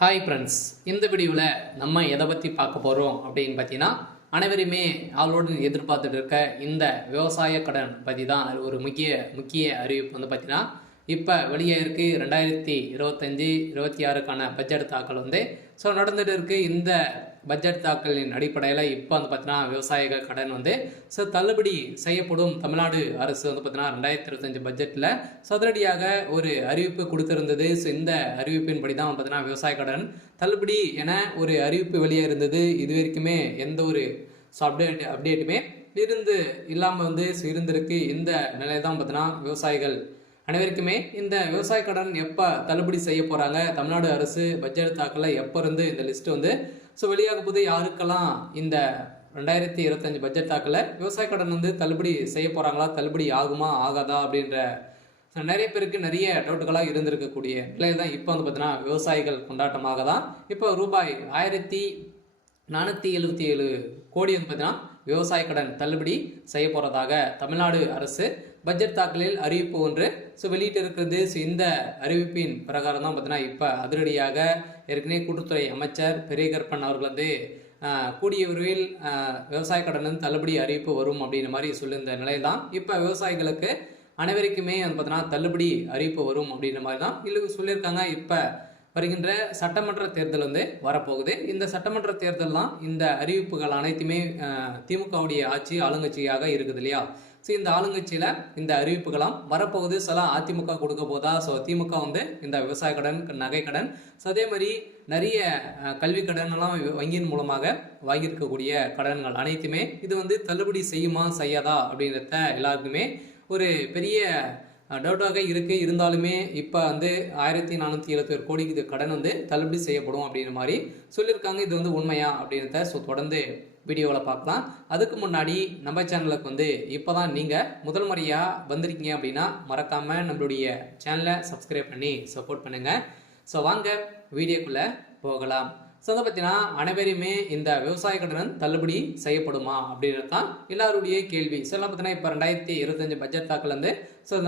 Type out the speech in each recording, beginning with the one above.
Hi friends, இந்த வீடியோவில் நம்ம எதை பற்றி பார்க்க போகிறோம் அப்படின்னு பார்த்தீங்கன்னா, அனைவருமே ஆளோடு எதிர்பார்த்துட்டு இருக்க இந்த விவசாய கடன் பற்றி தான் ஒரு முக்கிய அறிவிப்பு வந்து பார்த்தீங்கன்னா, இப்போ வெளியே இருக்குது 2025-26க்கான பட்ஜெட் தாக்கல் நடந்துட்டு இருக்குது. இந்த பட்ஜெட் தாக்கலின் அடிப்படையில் இப்போ வந்து பார்த்தீங்கன்னா விவசாயிகள் கடன் தள்ளுபடி செய்யப்படும். தமிழ்நாடு அரசு பார்த்தீங்கன்னா 2025 பட்ஜெட்டில் சதுரடியாக ஒரு அறிவிப்பு கொடுத்திருந்தது. இந்த அறிவிப்பின்படி தான் பார்த்தீங்கன்னா விவசாய கடன் தள்ளுபடி என ஒரு அறிவிப்பு வெளியே இருந்தது. இது வரைக்குமே எந்த ஒரு அப்டேட்டுமே இல்லாமல் இருந்திருக்கு. இந்த நிலையை தான் பார்த்தீங்கன்னா விவசாயிகள் அனைவருக்குமே இந்த விவசாய கடன் எப்போ தள்ளுபடி செய்ய போகிறாங்க, தமிழ்நாடு அரசு பட்ஜெட் தாக்கல எப்போ இருந்து இந்த லிஸ்ட்டு வெளியாக போது, யாருக்கெல்லாம் இந்த 2025 பட்ஜெட் தாக்கல விவசாய கடன் தள்ளுபடி செய்ய போகிறாங்களா, தள்ளுபடி ஆகுமா ஆகாதா அப்படின்ற நிறைய பேருக்கு நிறைய டவுட்டுகளாக இருந்திருக்கக்கூடிய நிலையில் தான் இப்போ பார்த்தீங்கன்னா விவசாயிகள் கொண்டாட்டமாக தான் இப்போ ரூபாய் 1477 கோடி பார்த்தீங்கன்னா விவசாய கடன் தள்ளுபடி செய்ய போகிறதாக தமிழ்நாடு அரசு பட்ஜெட் தாக்கலில் அறிவிப்பு ஒன்று வெளியிட்டு இருக்கிறது. இந்த அறிவிப்பின் பிரகாரம் தான் பார்த்தீங்கன்னா இப்போ அதிரடியாக ஏற்கனவே கூட்டுத்துறை அமைச்சர் பெரியகற்பன் அவர்கள் கூடிய விரைவில் விவசாய கடன் தள்ளுபடி அறிவிப்பு வரும் அப்படின்ற மாதிரி சொல்லியிருந்த நிலையில் தான் இப்போ விவசாயிகளுக்கு அனைவருக்குமே பார்த்தீங்கன்னா தள்ளுபடி அறிவிப்பு வரும் அப்படின்ற மாதிரி தான் இல்லை சொல்லியிருக்காங்க. இப்போ வருகின்ற சட்டமன்ற தேர்தல் வரப்போகுது. இந்த சட்டமன்ற தேர்தல் தான் இந்த அறிவிப்புகள் அனைத்துமே திமுகவுடைய ஆட்சி ஆளுங்கட்சியாக இருக்குது இல்லையா. இந்த ஆளுங்கட்சியில் இந்த அறிவிப்புகளாம் வரப்போகுது. சில அதிமுக கொடுக்க போதா, திமுக இந்த விவசாய கடன், நகை கடன், அதே மாதிரி நிறைய கல்வி கடன் எல்லாம் வங்கியின் மூலமாக வாங்கியிருக்கக்கூடிய கடன்கள் அனைத்துமே இது தள்ளுபடி செய்யுமா செய்யாதா அப்படின்றத எல்லாருக்குமே ஒரு பெரிய டவுட்டாக இருக்குது. இருந்தாலுமே இப்போ 1471 கோடிக்கு கடன் தள்ளுபடி செய்யப்படும் அப்படின்ற மாதிரி சொல்லியிருக்காங்க. இது உண்மையா அப்படின்றத தொடர்ந்து வீடியோவில் பார்க்கலாம். அதுக்கு முன்னாடி நம்ம சேனலுக்கு இப்போ தான் நீங்கள் முதல் முறையாக வந்திருக்கீங்க அப்படின்னா மறக்காமல் நம்மளுடைய சேனலை சப்ஸ்கிரைப் பண்ணி சப்போர்ட் பண்ணுங்கள். வாங்க வீடியோக்குள்ளே போகலாம். பார்த்தீங்கன்னா அனைவருமே இந்த விவசாய கடன் தள்ளுபடி செய்யப்படுமா அப்படின்றது தான் எல்லாருடைய கேள்வி. பார்த்தீங்கன்னா இப்போ 2025 பட்ஜெட் தாக்கல்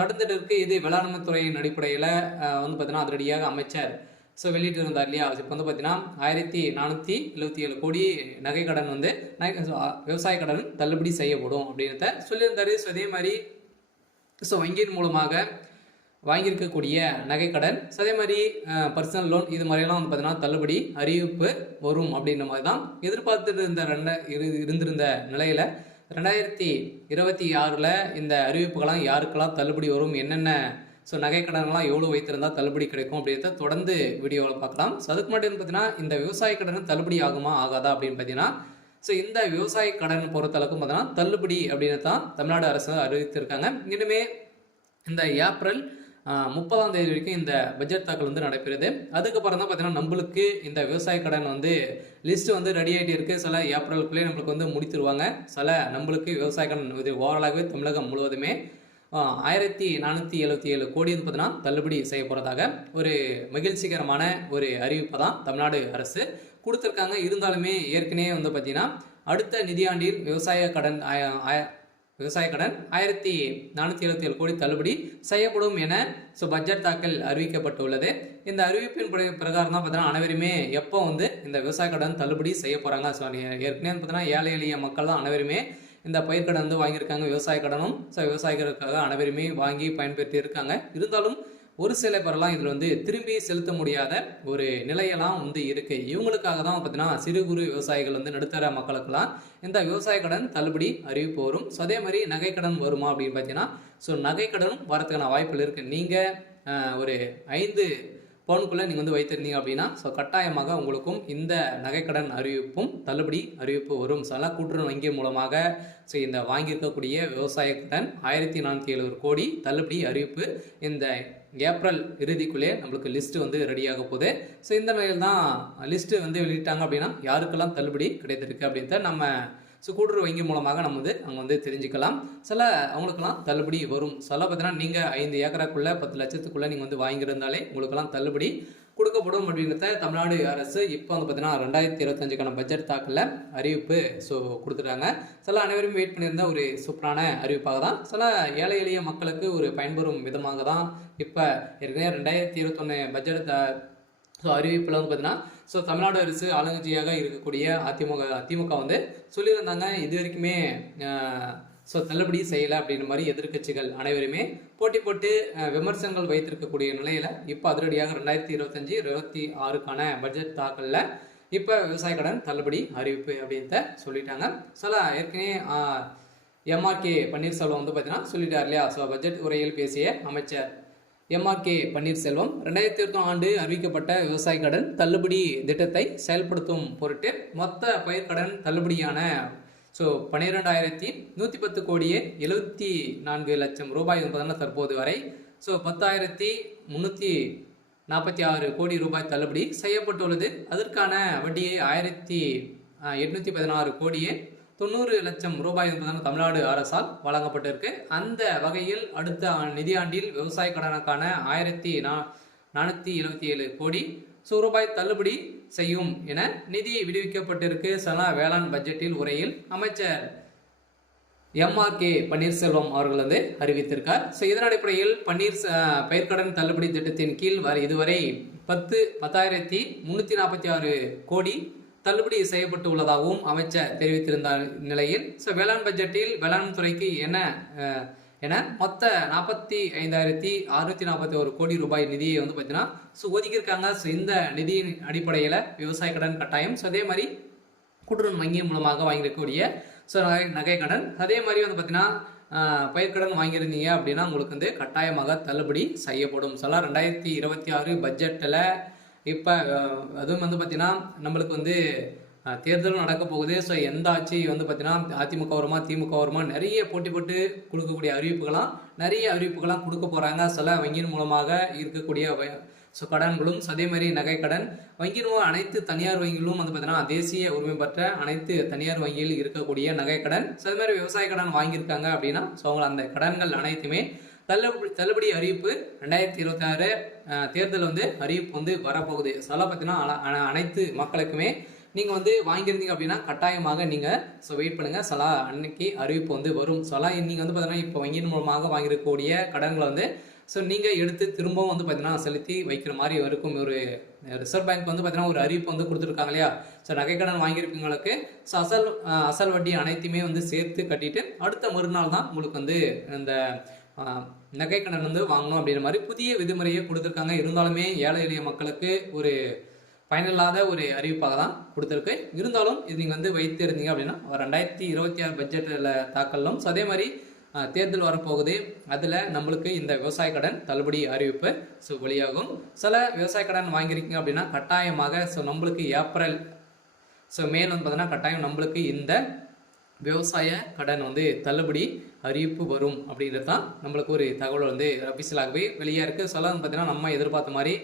நடந்துட்டு இருக்கு. இது வேளாண்மை துறையின் அடிப்படையில் பார்த்தீங்கன்னா அதிரடியாக அமைச்சர் வெளியிட்டு இருந்தார் இல்லையா. இப்போ பார்த்தீங்கன்னா 1477 கோடி நகை கடன் விவசாய கடன் தள்ளுபடி செய்யப்படும் அப்படின்றத சொல்லியிருந்தாரு. அதே மாதிரி வங்கியின் மூலமாக வாங்கியிருக்கக்கூடிய நகைக்கடன், அதே மாதிரி பர்சனல் லோன், இது மாதிரியெல்லாம் பார்த்தீங்கன்னா தள்ளுபடி அறிவிப்பு வரும் அப்படின்ற மாதிரி தான் எதிர்பார்த்துட்டு இருந்திருந்த நிலையில் 2026 இந்த அறிவிப்புகள்லாம் யாருக்கெல்லாம் தள்ளுபடி வரும், என்னென்ன நகைக்கடன்லாம் எவ்வளோ வைத்திருந்தால் தள்ளுபடி கிடைக்கும் அப்படின்றத தொடர்ந்து வீடியோவில் பார்க்கலாம். அதுக்கு மட்டும் பார்த்தீங்கன்னா இந்த விவசாய கடன் தள்ளுபடி ஆகுமா ஆகாதா அப்படின்னு பார்த்தீங்கன்னா இந்த விவசாய கடன் பொறுத்தளவுக்கும் பார்த்தீங்கன்னா தள்ளுபடி அப்படின்னு தான் தமிழ்நாடு அரசு அறிவித்திருக்காங்க. இனிமே இந்த ஏப்ரல் 30ஆம் தேதி வரைக்கும் இந்த பட்ஜெட் தாக்கல் நடைபெறுது. அதுக்கப்புறம் தான் பார்த்தீங்கன்னா நம்மளுக்கு இந்த விவசாய கடன் லிஸ்ட்டு ரெடி ஆகிட்டு இருக்குது. சில ஏப்ரலுக்குள்ளே நம்மளுக்கு முடித்துருவாங்க. சில நம்மளுக்கு விவசாய கடன் ஓவராலாகவே தமிழகம் முழுவதுமே 1477 கோடி பார்த்தீங்கன்னா தள்ளுபடி செய்ய போகிறதாக ஒரு மகிழ்ச்சிகரமான ஒரு அறிவிப்பை தான் தமிழ்நாடு அரசு கொடுத்துருக்காங்க. இருந்தாலுமே ஏற்கனவே பார்த்தீங்கன்னா அடுத்த நிதியாண்டில் விவசாய கடன் 1477 கோடி தள்ளுபடி செய்யப்படும் என பட்ஜெட் தாக்கல் அறிவிக்கப்பட்டுள்ளது. இந்த அறிவிப்பின் பிரகாரம் தான் பார்த்தீங்கன்னா அனைவருமே எப்போ இந்த விவசாய கடன் தள்ளுபடி செய்ய போகிறாங்க. ஏற்கனவே பார்த்தீங்கன்னா ஏழை எளிய மக்கள் தான் அனைவருமே இந்த பயிர்க்கடன் வாங்கியிருக்காங்க. விவசாய கடனும் விவசாயிகளுக்காக அனைவருமே வாங்கி பயன்பெற்று இருக்காங்க. இருந்தாலும் ஒரு சில பேரெல்லாம் இதில் திரும்பி செலுத்த முடியாத ஒரு நிலையெல்லாம் இருக்கு. இவங்களுக்காக தான் பார்த்தீங்கன்னா சிறு குறு விவசாயிகள் நடுத்தர மக்களுக்கெல்லாம் இந்த விவசாய கடன் தள்ளுபடி அறிவிப்பு வரும். அதே மாதிரி நகை கடன் வருமா அப்படின்னு பார்த்தீங்கன்னா நகை கடனும் வரதுக்கான வாய்ப்புகள் இருக்குது. நீங்கள் ஒரு 5 பவுனுக்குள்ளே நீங்கள் வைத்திருந்தீங்க அப்படின்னா கட்டாயமாக உங்களுக்கும் இந்த நகைக்கடன் அறிவிப்பும் தள்ளுபடி அறிவிப்பு வரும். கூட்டுறவு வங்கி மூலமாக இந்த வாங்கியிருக்கக்கூடிய விவசாய கடன் 1477 கோடி தள்ளுபடி அறிவிப்பு இந்த ஏப்ரல் இறுதிக்குள்ளே நம்மளுக்கு லிஸ்ட்டு ரெடியாக போகுது. இந்த நிலையில் தான் லிஸ்ட்டு வெளியிட்டாங்க அப்படின்னா யாருக்கெல்லாம் தள்ளுபடி கிடைத்திருக்கு அப்படின்றத நம்ம கூட்டுறவு வங்கி மூலமாக நம்ம அங்கே தெரிஞ்சுக்கலாம். சில அவங்களுக்கெல்லாம் தள்ளுபடி வரும். பார்த்தீங்கன்னா நீங்கள் 5 ஏக்கராக்குள்ளே 10 லட்சத்துக்குள்ளே நீங்கள் வாங்கியிருந்தாலே உங்களுக்கெல்லாம் தள்ளுபடி கொடுக்கப்படும் அப்படின்றத தமிழ்நாடு அரசு இப்போ பார்த்தீங்கன்னா 2025க்கான பட்ஜெட் தாக்கல அறிவிப்பு கொடுத்துட்டாங்க. அனைவரும் வெயிட் பண்ணியிருந்த ஒரு சூப்பரான அறிவிப்பாக தான் ஏழை எளிய மக்களுக்கு ஒரு பயன்பெறும் விதமாக தான் இப்போ ஏற்கனவே 2021 பட்ஜெட் ஸோ அறிவிப்பில் வந்து பார்த்தீங்கன்னா ஸோ தமிழ்நாடு அரசு ஆளுங்கட்சியாக இருக்கக்கூடிய திமுக வந்து சொல்லியிருந்தாங்க இது வரைக்குமே ஸோ தள்ளுபடி செய்யலை அப்படின்ற மாதிரி எதிர்க்கட்சிகள் அனைவருமே போட்டி போட்டு விமர்சனங்கள் வைத்திருக்கக்கூடிய நிலையில் இப்போ அதிரடியாக 2025-26க்கான பட்ஜெட் தாக்கலில் இப்போ விவசாய கடன் தள்ளுபடி அறிவிப்பு அப்படின்றத சொல்லிட்டாங்க. ஏற்கனவே எம்ஆர்கே பன்னீர்செல்வம் வந்து பார்த்தீங்கன்னா சொல்லிட்டார் இல்லையா. ஸோ பட்ஜெட் உரையில் பேசிய அமைச்சர் எம்ஆர்கே பன்னீர்செல்வம் 2021 ஆண்டு அறிவிக்கப்பட்ட விவசாய கடன் தள்ளுபடி திட்டத்தை செயல்படுத்தும் பொருட்டு மொத்த பயிர்க்கடன் தள்ளுபடியான 12,110 கோடியே 74 லட்சம் ரூபாய் என்பதனால் தற்போது வரை 10,346 கோடி ரூபாய் தள்ளுபடி செய்யப்பட்டுள்ளது. அதற்கான வட்டியை 1,816 கோடியே 90 லட்சம் ரூபாய் என்பதான தமிழ்நாடு அரசால் வழங்கப்பட்டிருக்கு. அந்த வகையில் அடுத்த நிதியாண்டில் விவசாய கடனுக்கான 1,477 கோடி ரூபாய் தள்ளுபடி செய்யும் என நிதி விடுவிக்கப்பட்டிருக்கு. வேளாண் பட்ஜெட்டில் உரையில் அமைச்சர் எம்ஆர்கே பன்னீர்செல்வம் அவர்கள் வந்து அறிவித்திருக்கார். இதன் அடிப்படையில் பயிர்க்கடன் தள்ளுபடி திட்டத்தின் கீழ் இதுவரை 10,346 கோடி தள்ளுபடி செய்யப்பட்டு உள்ளதாகவும் அமைச்சர் தெரிவித்திருந்த நிலையில் வேளாண் பட்ஜெட்டில் வேளாண் துறைக்கு என மொத்த 45,641 கோடி ரூபாய் நிதியை வந்து பார்த்தீங்கன்னா ஒதுக்கியிருக்காங்க. இந்த நிதியின் அடிப்படையில் விவசாய கடன் கட்டாயம் அதே மாதிரி கூட்டுறவு வங்கி மூலமாக வாங்கியிருக்கக்கூடிய நகை கடன் அதே மாதிரி வந்து பார்த்தீங்கன்னா பயிர்க்கடன் வாங்கியிருந்தீங்க அப்படின்னா உங்களுக்கு வந்து கட்டாயமாக தள்ளுபடி செய்யப்படும். 2026 பட்ஜெட்டில் இப்போ அதுவும் வந்து பார்த்தீங்கன்னா நம்மளுக்கு வந்து தேர்தலும் நடக்க போகுது. எந்த ஆட்சி வந்து பார்த்தீங்கன்னா அதிமுக வருமா திமுக வருமா நிறைய போட்டி போட்டு கொடுக்கக்கூடிய நிறைய அறிவிப்புகளாம் கொடுக்க போகிறாங்க. வங்கியின் மூலமாக இருக்கக்கூடிய கடன்களும் அதே மாதிரி நகை கடன் வங்கியின் அனைத்து தனியார் வங்கிகளும் வந்து பார்த்தீங்கன்னா தேசிய உரிமை பெற்ற அனைத்து தனியார் வங்கியில் இருக்கக்கூடிய நகை கடன் அதே மாதிரி விவசாய கடன் வாங்கியிருக்காங்க அப்படின்னா அவங்க அந்த கடன்கள் அனைத்துமே தள்ளுபடி அறிவிப்பு 2026 தேர்தல் வந்து அறிவிப்பு வந்து வரப்போகுது. பார்த்தீங்கன்னா அனைத்து மக்களுக்குமே நீங்கள் வந்து வாங்கியிருந்தீங்க அப்படின்னா கட்டாயமாக நீங்கள் வெயிட் பண்ணுங்கள். அன்னைக்கு அறிவிப்பு வந்து வரும். நீங்கள் வந்து பார்த்தீங்கன்னா இப்போ வங்கியின் மூலமாக வாங்கியிருக்கக்கூடிய கடன்களை வந்து நீங்கள் எடுத்து திரும்பவும் வந்து பார்த்தீங்கன்னா செலுத்தி வைக்கிற மாதிரி இருக்கும். ஒரு ரிசர்வ் பேங்க் வந்து பார்த்தீங்கன்னா ஒரு அறிவிப்பு வந்து கொடுத்துருக்காங்க இல்லையா. நகை கடன் வாங்கியிருக்கவங்களுக்கு அசல் வட்டி அனைத்துமே வந்து சேர்த்து கட்டிட்டு அடுத்த மறுநாள் தான் உங்களுக்கு வந்து இந்த நகை கடன் வந்து வாங்கணும் அப்படின்ற மாதிரி புதிய விதிமுறையை கொடுத்துருக்காங்க. இருந்தாலுமே ஏழை எளிய மக்களுக்கு ஒரு பயனில்லாத ஒரு அறிவிப்பாக தான் கொடுத்துருக்கு. இருந்தாலும் இது நீங்கள் வந்து வைத்து இருந்தீங்க அப்படின்னா 2026 பட்ஜெட்டில் தாக்கலும் அதே மாதிரி தேர்தல் வரப்போகுது. அதில் நம்மளுக்கு இந்த விவசாய கடன் தள்ளுபடி அறிவிப்பு வெளியாகும். விவசாய கடன் வாங்கியிருக்கீங்க அப்படின்னா கட்டாயமாக நம்மளுக்கு ஏப்ரல் மேல் வந்து பார்த்தீங்கன்னா கட்டாயம் நம்மளுக்கு இந்த விவசாய கடன் வந்து தள்ளுபடி அறிவிப்பு வரும் அப்படின்றது தான் நம்மளுக்கு ஒரு தகவல் வந்து அபிஷியலாகவே வெளியே இருக்குது. வந்து பார்த்தீங்கன்னா நம்ம எதிர்பார்த்த மாதிரி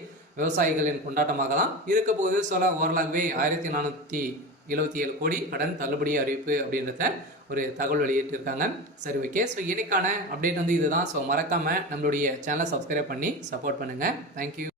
விவசாயிகளின் கொண்டாட்டமாக தான் இருக்க போகுது. ஓரளவுவே 1,477 கோடி கடன் தள்ளுபடி அறிவிப்பு அப்படின்றத ஒரு தகவல் வெளியிட்டிருக்காங்க. சரி, ஓகே. இன்னைக்கான அப்டேட் வந்து இதுதான். மறக்காமல் நம்மளுடைய சேனலை சப்ஸ்கிரைப் பண்ணி சப்போர்ட் பண்ணுங்கள். தேங்க்யூ.